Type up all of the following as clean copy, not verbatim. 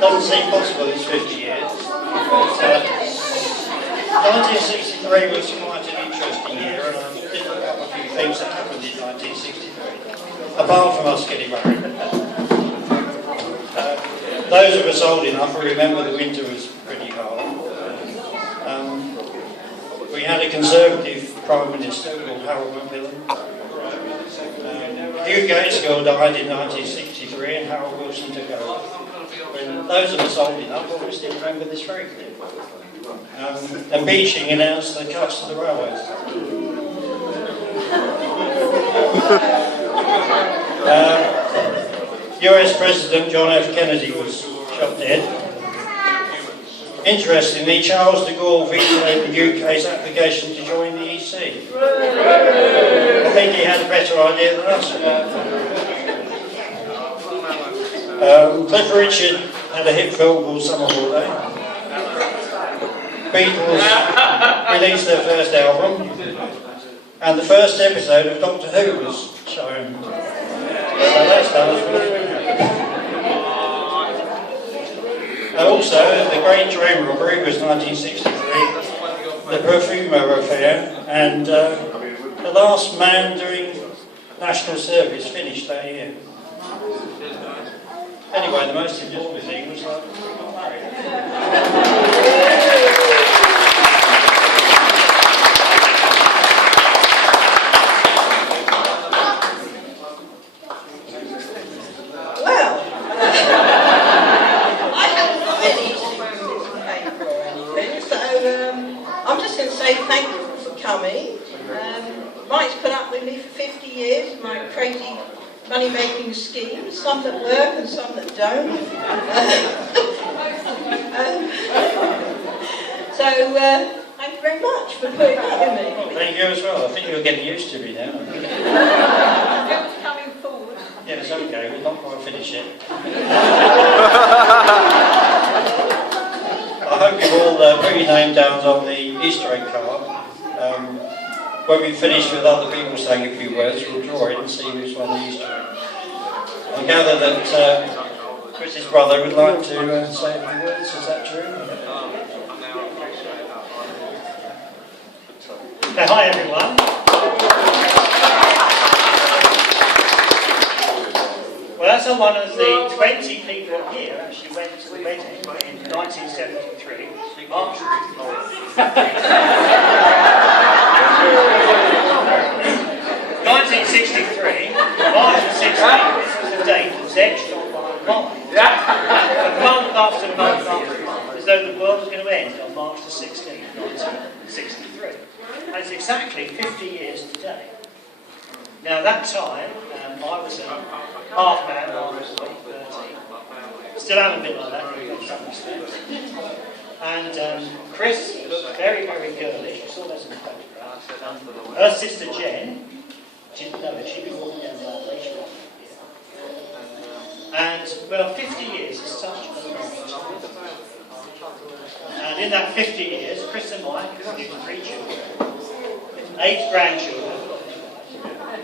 Doesn't seem possible it's 50 years. But, 1963 was quite an interesting year, and I did look up a few things that happened in 1963, apart from us getting married. Those of us old enough will remember the winter was pretty hard. We had a Conservative Prime Minister called Harold Macmillan. Hugh Gaitskell died in 1963 and Harold Wilson took over. And those of us old enough obviously remember this very clearly. And Beeching announced the cuts to the railways. US President John F. Kennedy was shot dead. Interestingly, Charles de Gaulle vetoed the UK's application to join the EC. I think he had a better idea than us. Cliff Richard had a hit film called Summer Holiday. Beatles released their first album, and the first episode of Doctor Who was shown. So that's done as well. Also, the Great Train Robbery was 1963, the Perfumer Affair, and the last man doing national service finished that year. Anyway, the most important thing was that we got married. Thank you for coming. Mike's put up with me for 50 years, my crazy money-making schemes, some that work and some that don't. So, thank you very much for putting up with me. Well, thank you as well. I think you're getting used to me now. Who's coming forward? Yeah, it's okay. We're not quite finished yet. I hope you've all put your name down on the Easter egg card. When we finish with other people saying a few words, we'll draw it and see which one the Easter egg. I gather that Chris's brother would like to say a few words. Is that true? Hi everyone. Well, as I'm one of the 20 people here actually went to the wedding in 1973. March 1963, March the 16th, this was the date that was etched on my mind. A month after month after month, as though the world was going to end on March the 16th, 1963. And it's exactly 50 years today. Now, that time, I was a half man, half boy, 13. Still haven't been like that in some respects. And Chris looked very, very girlish. I saw those in the photograph. Her sister Jen, didn't know it, she'd been walking down the aisle later on. And, well, 50 years is such a long time. And in that 50 years, Chris and Mike have produced 3 children, 8 grandchildren,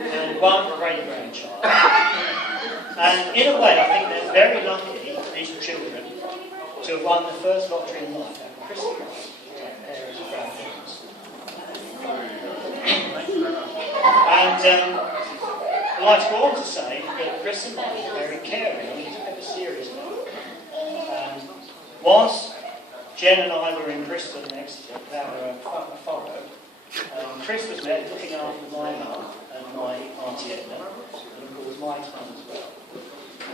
and 1 great-grandchild. And in a way, I think they're very lucky, these children, to have won the first lottery in life. Chris and Mike, parents and grandparents. And I'd like to go on to say that Chris and Mike are very caring. I mean, it's very serious now. Whilst Jen and I were in Bristol next furrow, Chris was there looking after my mum and my Auntie Edna, and of course Mike's mum as well.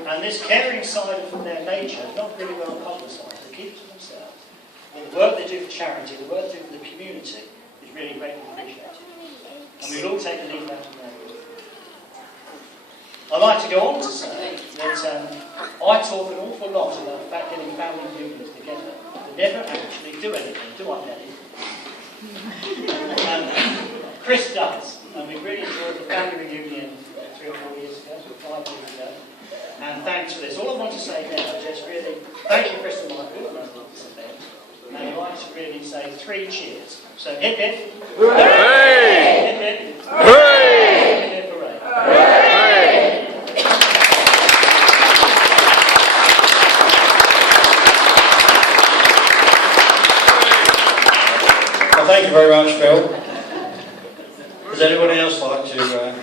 And this caring side of their nature is not really well publicised. They keep it to themselves. And the work they do for charity, the work they do for the community, is really greatly appreciated. And we will all take a leaf out of their book. I'd like to go on to say that I talk an awful lot about getting family unions together, but never actually do anything, do I, Nelly? Chris does, and we really enjoyed the family reunion 3 or 4 years ago, 5 years ago. And thanks for this. All I want to say now is just really thank you, Chris and Michael, and I'd like to really say 3 cheers. So hip hip. Hooray! Hip hip. Hooray! Hip hip hooray. Hooray! thank you very much, Phil. Does anybody else like to join us?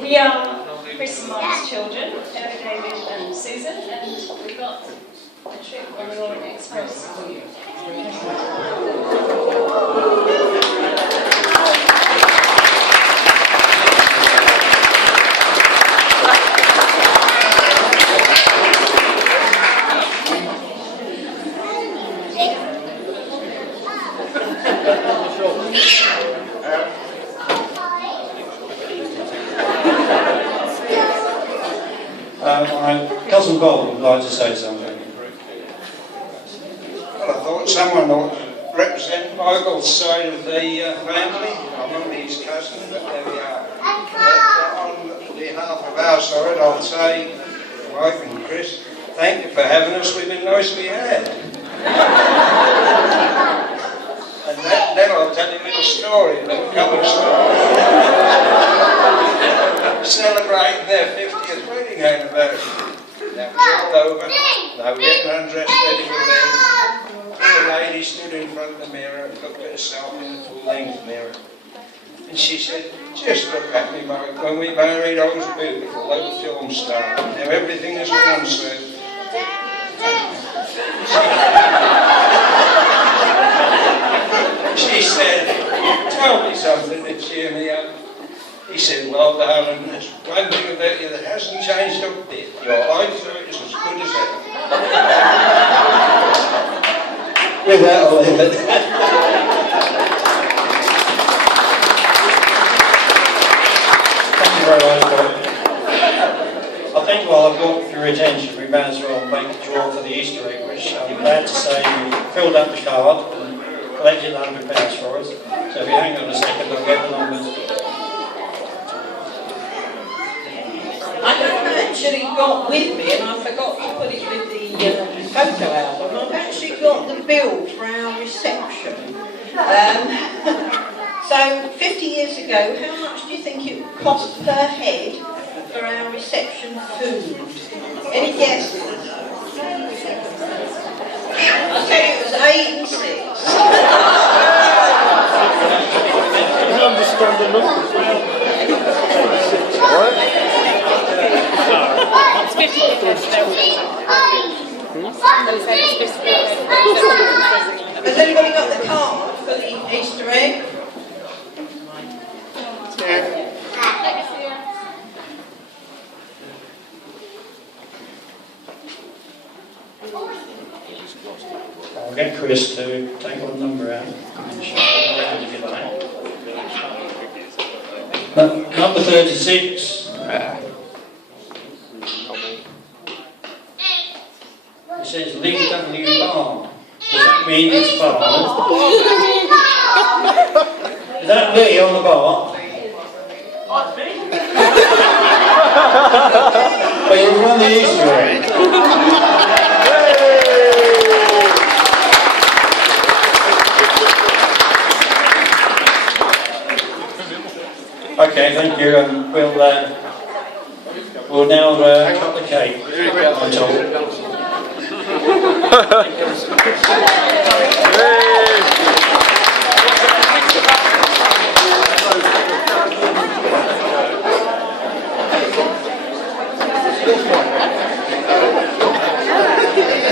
We are Chris and Mike's children, Eric, David and Susan, and we've got a trip on the Orient Express for you. My cousin Bob would like to say something. Well, I thought someone ought to represent Michael's side of the family. I'm only his cousin, but there we are. On behalf of our side, I'll say, Mike and Chris, thank you for having us. We've been nicely had. And then I'll tell you a little story, a little comic story. Celebrating their 50th wedding anniversary. Now it's all over. They were getting undressed, ready for bed. The lady stood in front of the mirror and looked at herself in the full-length mirror. And she said, just look at me, Mike. When we married, I was beautiful, like a film star. Now everything has gone so. She said, tell me something to cheer me up. He said, well, darling, there's one thing about you that hasn't changed a bit. Your eyesight is as good as ever. With that, I'll leave it. Thank you very much, Bob. I think while I've got your attention, we may as well make a draw for the Easter egg, which I'm glad to say you filled up the card and collected £100 for us. So if you hang on a second, I'll get the numbers. I haven't actually got with me, and I forgot to put it with the photo album, I've actually got the bill for our reception. So 50 years ago, how much do you think it would cost per head for our reception food? Any guesses? I'll tell you it was 8 and 6. You understand the numbers well. What? It's 50 years Has anybody got the card for the Easter egg? I'll get Chris to take one number out and shuffle around if you like. Number 36. It says Lee W. Barn. Does that mean it's Barn? Is that Lee on the bar? But you've won the Easter egg. Okay, thank you. We'll now cut the cake. I'm told. Hey!